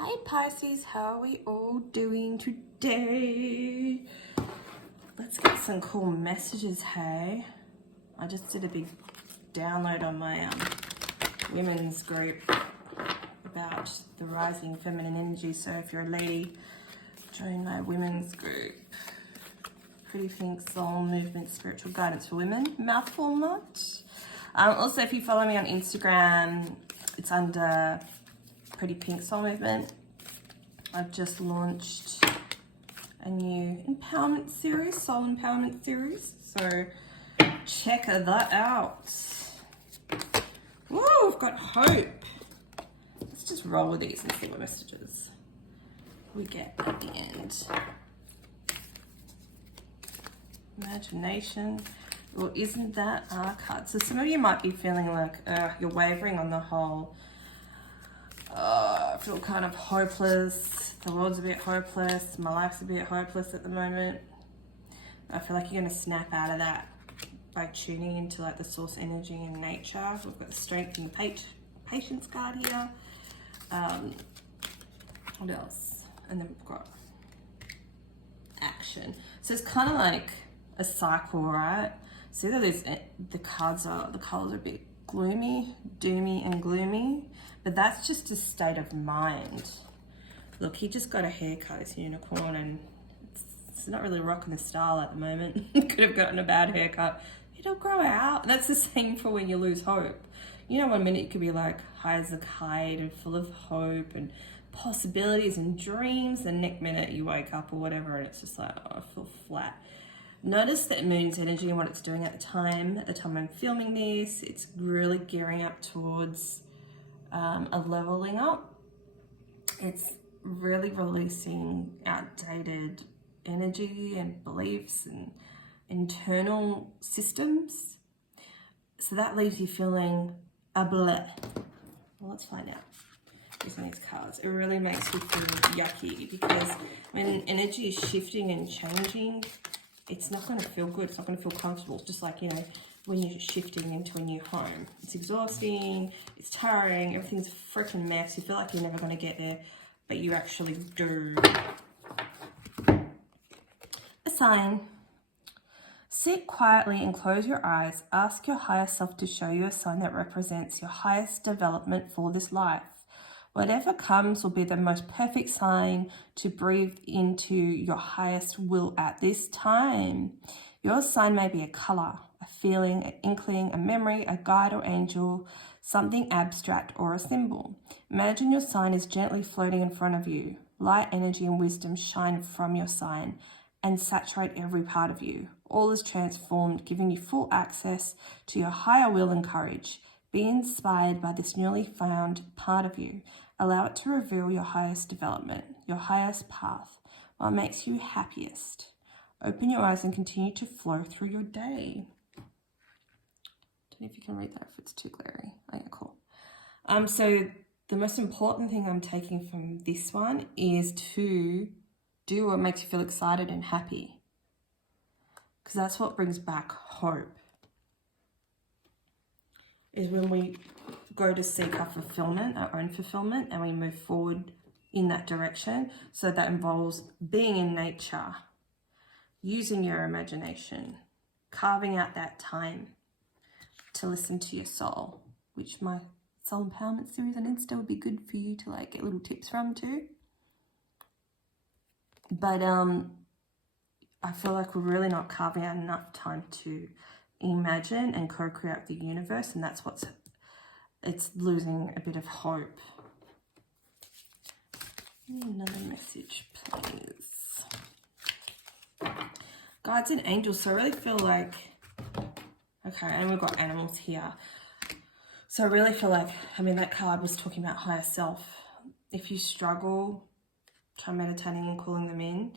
Hi Pisces, how are we all doing today? Let's get some cool messages, hey? I just did a big download on my women's group about the rising feminine energy. So if you're a lady, join my women's group. Pretty Pink Soul Movement Spiritual Guidance for Women. Mouthful not. Also, if you follow me on Instagram, it's under Pretty Pink Soul Movement. I've just launched a new empowerment series, soul empowerment series. So check that out. Woo, I've got hope. Let's just roll with these and see what messages we get at the end. Imagination. Well, isn't that our card? So some of you might be feeling like you're wavering on the whole. I feel kind of hopeless. The world's a bit hopeless. My life's a bit hopeless at the moment. I feel like you're going to snap out of that by tuning into like the source energy and nature. We've got the strength and the patience card here. What else? And then we've got action. So it's kind of like a cycle, right? See that the colors are a bit gloomy, doomy and gloomy, but that's just a state of mind. Look, he just got a haircut, this unicorn, and it's not really rocking the style at the moment. Could have gotten a bad haircut. It'll grow out. That's the same for when you lose hope. You know, 1 minute you could be like high as a kite and full of hope and possibilities and dreams, the next minute you wake up or whatever and it's just like, oh, I feel flat. Notice that moon's energy and what it's doing at the time. At the time I'm filming this, it's really gearing up towards a leveling up. It's really releasing outdated energy and beliefs and internal systems. So that leaves you feeling a bleh. Well, let's find out. Using these cards, it really makes you feel yucky because when energy is shifting and changing, it's not going to feel good. It's not going to feel comfortable. It's just like, you know, when you're shifting into a new home. It's exhausting, it's tiring, everything's a freaking mess. You feel like you're never going to get there, but you actually do. A sign. Sit quietly and close your eyes. Ask your higher self to show you a sign that represents your highest development for this life. Whatever comes will be the most perfect sign to breathe into your highest will at this time. Your sign may be a color, a feeling, an inkling, a memory, a guide or angel, something abstract or a symbol. Imagine your sign is gently floating in front of you. Light, energy and wisdom shine from your sign and saturate every part of you. All is transformed, giving you full access to your higher will and courage. Be inspired by this newly found part of you. Allow it to reveal your highest development, your highest path, what makes you happiest. Open your eyes and continue to flow through your day. Don't know if you can read that if it's too glary. Oh yeah, cool. So the most important thing I'm taking from this one is to do what makes you feel excited and happy. Because that's what brings back hope. Is when we go to seek our fulfillment, our own fulfillment, and we move forward in that direction. So that involves being in nature, using your imagination, carving out that time to listen to your soul, which my soul empowerment series on Insta would be good for you to like get little tips from too. But I feel like we're really not carving out enough time to imagine and co-create the universe, and that's it's losing a bit of hope. Another message, please. Guides and angels. So I really feel like, okay, and we've got animals here. So I really feel like, I mean, that card was talking about higher self. If you struggle, try meditating and calling them in.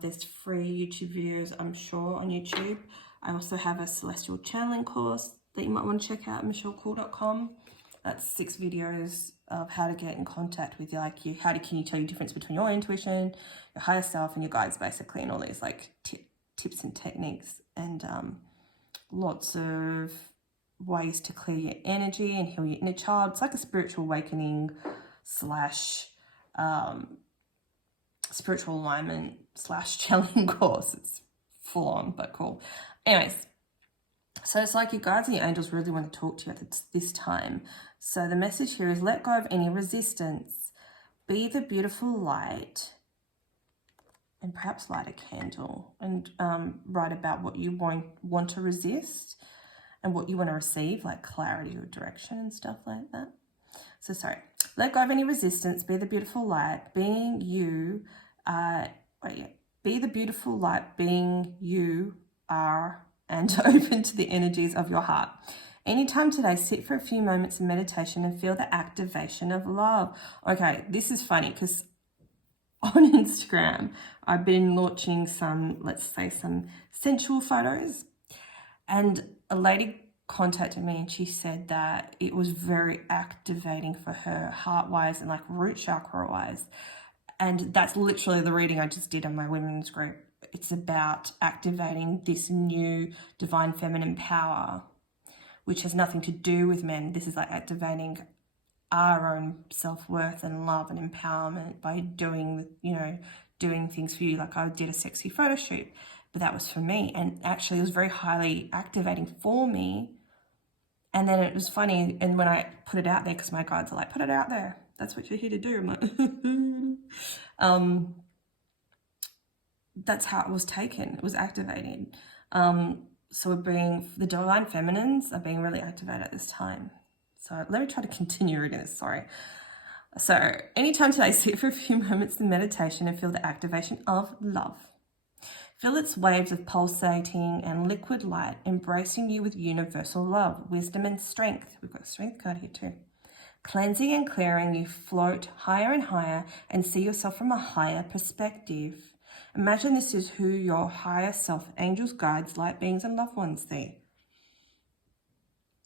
There's free YouTube videos, I'm sure, on YouTube. I also have a celestial channeling course that you might want to check out, michellecool.com. That's 6 videos of how to get in contact with can you tell the difference between your intuition, your higher self, and your guides, basically, and all these like tips and techniques, and lots of ways to clear your energy and heal your inner child. It's like a spiritual awakening slash spiritual alignment / channeling course. It's full on, but cool. Anyways, so it's like your guides and your angels really want to talk to you at this time. So the message here is let go of any resistance. Be the beautiful light, and perhaps light a candle and write about what you want to resist and what you want to receive, like clarity or direction and stuff like that. So sorry. Let go of any resistance. Be the beautiful light. Being you. Be the beautiful light. Being you are, and open to the energies of your heart. Anytime today, sit for a few moments in meditation and feel the activation of love. Okay, this is funny because on Instagram, I've been launching some, let's say, some sensual photos, and a lady contacted me and she said that it was very activating for her heart-wise and like root chakra-wise. And that's literally the reading I just did on my women's group. It's about activating this new divine feminine power, which has nothing to do with men. This is like activating our own self-worth and love and empowerment by doing things for you. Like I did a sexy photo shoot, but that was for me, and actually it was very highly activating for me. And then it was funny, and when I put it out there, because my guides are like, put it out there, that's what you're here to do. I'm like that's how it was taken. It was activated. So the divine feminines are being really activated at this time. So let me try to continue reading this, sorry. So anytime today, sit for a few moments in meditation and feel the activation of love. Feel its waves of pulsating and liquid light embracing you with universal love, wisdom and strength. We've got a strength card here too. Cleansing and clearing, you float higher and higher and see yourself from a higher perspective. Imagine this is who your higher self, angels, guides, light beings and loved ones see.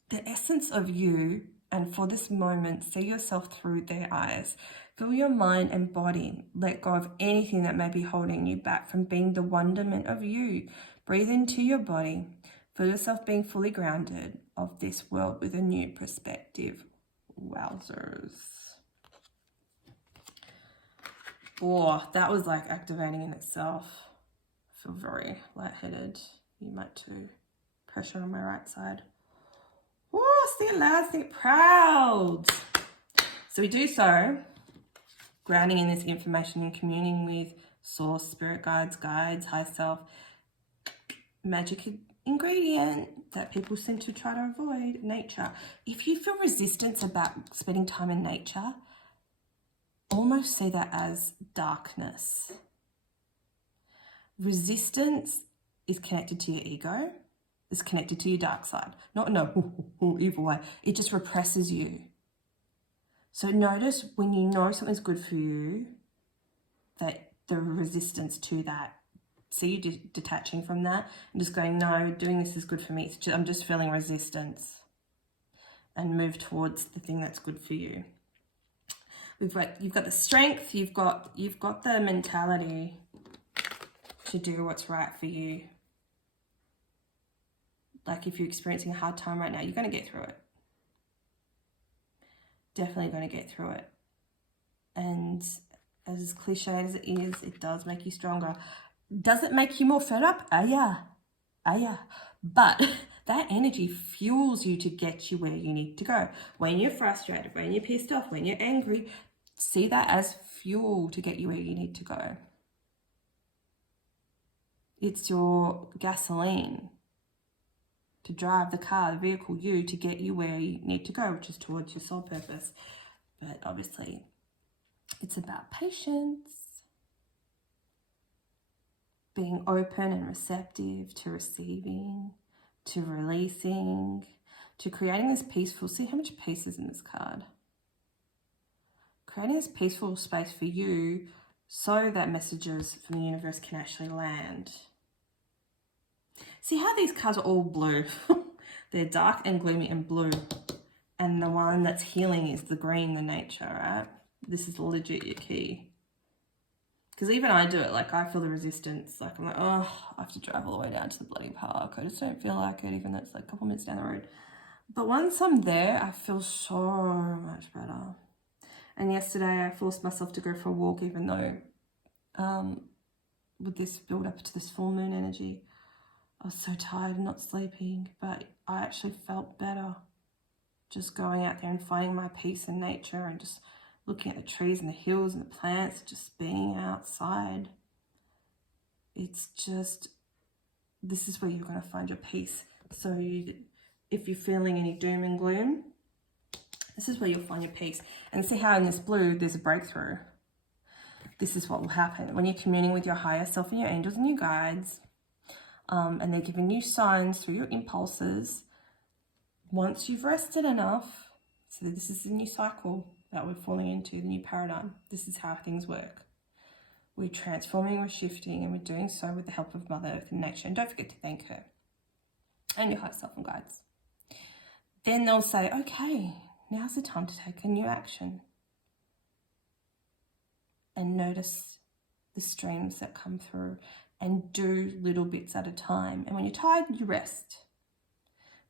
The essence of you, and for this moment, see yourself through their eyes. Feel your mind and body. Let go of anything that may be holding you back from being the wonderment of you. Breathe into your body. Feel yourself being fully grounded of this world with a new perspective. Wowzers. Oh, that was like activating in itself. I feel very lightheaded. You might too. Pressure on my right side. Oh, think loud, think proud. So we do so, grounding in this information and communing with source, spirit guides, high self, magic ingredient that people seem to try to avoid, nature. If you feel resistance about spending time in nature, almost see that as darkness. Resistance is connected to your ego. Is connected to your dark side. Not evil way. It just represses you. So notice when you know something's good for you, that the resistance to that. See you detaching from that and just going, no, doing this is good for me. I'm just feeling resistance, and move towards the thing that's good for you. You've got the strength. You've got the mentality to do what's right for you. Like if you're experiencing a hard time right now, you're going to get through it. Definitely going to get through it. And as cliched as it is, it does make you stronger. Does it make you more fed up? Yeah. But that energy fuels you to get you where you need to go. When you're frustrated, when you're pissed off, when you're angry, see that as fuel to get you where you need to go. It's your gasoline to drive the car, the vehicle, you, to get you where you need to go, which is towards your soul purpose. But obviously, it's about patience, being open and receptive to receiving, to releasing, to creating this peaceful, see how much peace is in this card. Creating this peaceful space for you so that messages from the universe can actually land. See how these cards are all blue? They're dark and gloomy and blue. And the one that's healing is the green, the nature, right? This is legit your key. Because even I do it. Like, I feel the resistance. Like, I'm like, oh, I have to drive all the way down to the bloody park. I just don't feel like it, even though it's like a couple minutes down the road. But once I'm there, I feel so much better. And yesterday I forced myself to go for a walk, even though with this build up to this full moon energy, I was so tired and not sleeping, but I actually felt better just going out there and finding my peace in nature and just looking at the trees and the hills and the plants, just being outside. It's just, this is where you're going to find your peace. So if you're feeling any doom and gloom, this is where you'll find your peace. And see how in this blue, there's a breakthrough. This is what will happen when you're communing with your higher self and your angels and your guides, and they're giving you signs through your impulses. Once you've rested enough, so this is the new cycle that we're falling into, the new paradigm. This is how things work. We're transforming, we're shifting, and we're doing so with the help of Mother Earth and nature. And don't forget to thank her and your higher self and guides. Then they'll say, okay, now's the time to take a new action. And notice the streams that come through and do little bits at a time. And when you're tired, you rest.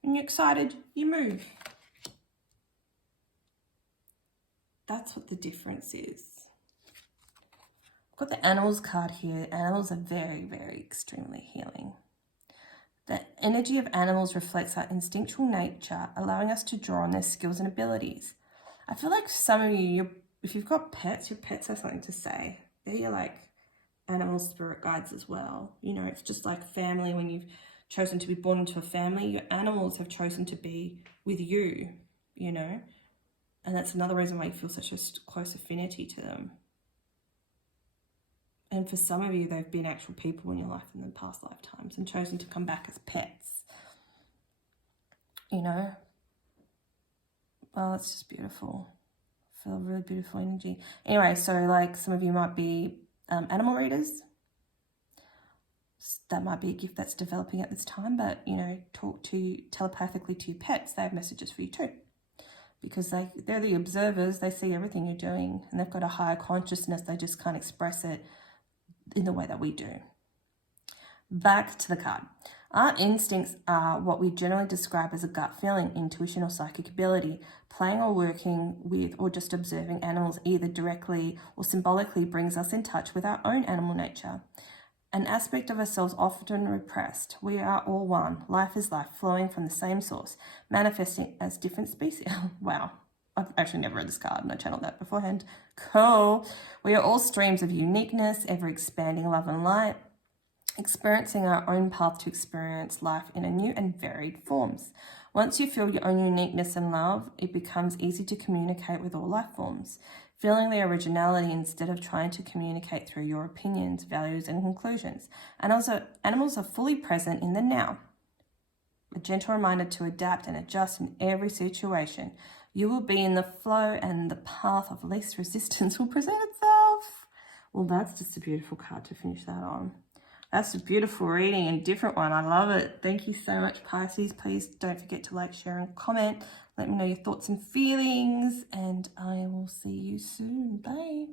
When you're excited, you move. That's what the difference is. I've got the animals card here. Animals are very, very extremely healing. The energy of animals reflects our instinctual nature, allowing us to draw on their skills and abilities. I feel like some of you, if you've got pets, your pets have something to say. They're your like animal spirit guides as well. You know, it's just like family. When you've chosen to be born into a family, your animals have chosen to be with you, you know. And that's another reason why you feel such a close affinity to them. And for some of you, they've been actual people in your life in the past lifetimes and chosen to come back as pets. You know? Well, it's just beautiful. I feel really beautiful energy. Anyway, so like some of you might be animal readers. That might be a gift that's developing at this time, but, you know, talk to telepathically to your pets. They have messages for you too. Because they're the observers. They see everything you're doing and they've got a higher consciousness. They just can't express it in the way that we do. Back to the card. Our instincts are what we generally describe as a gut feeling, intuition, or psychic ability. Playing or working with or just observing animals either directly or symbolically brings us in touch with our own animal nature. An aspect of ourselves often repressed. We are all one. Life is life, flowing from the same source, manifesting as different species. Wow. I've actually never read this card and I channeled that beforehand. Cool. We are all streams of uniqueness, ever-expanding love and light, experiencing our own path to experience life in a new and varied forms. Once you feel your own uniqueness and love, it becomes easy to communicate with all life forms, feeling the originality instead of trying to communicate through your opinions, values, and conclusions. And also, animals are fully present in the now. A gentle reminder to adapt and adjust in every situation. You will be in the flow and the path of least resistance will present itself. Well, that's just a beautiful card to finish that on. That's a beautiful reading and different one. I love it. Thank you so much, Pisces. Please don't forget to like, share, and comment. Let me know your thoughts and feelings, and I will see you soon. Bye.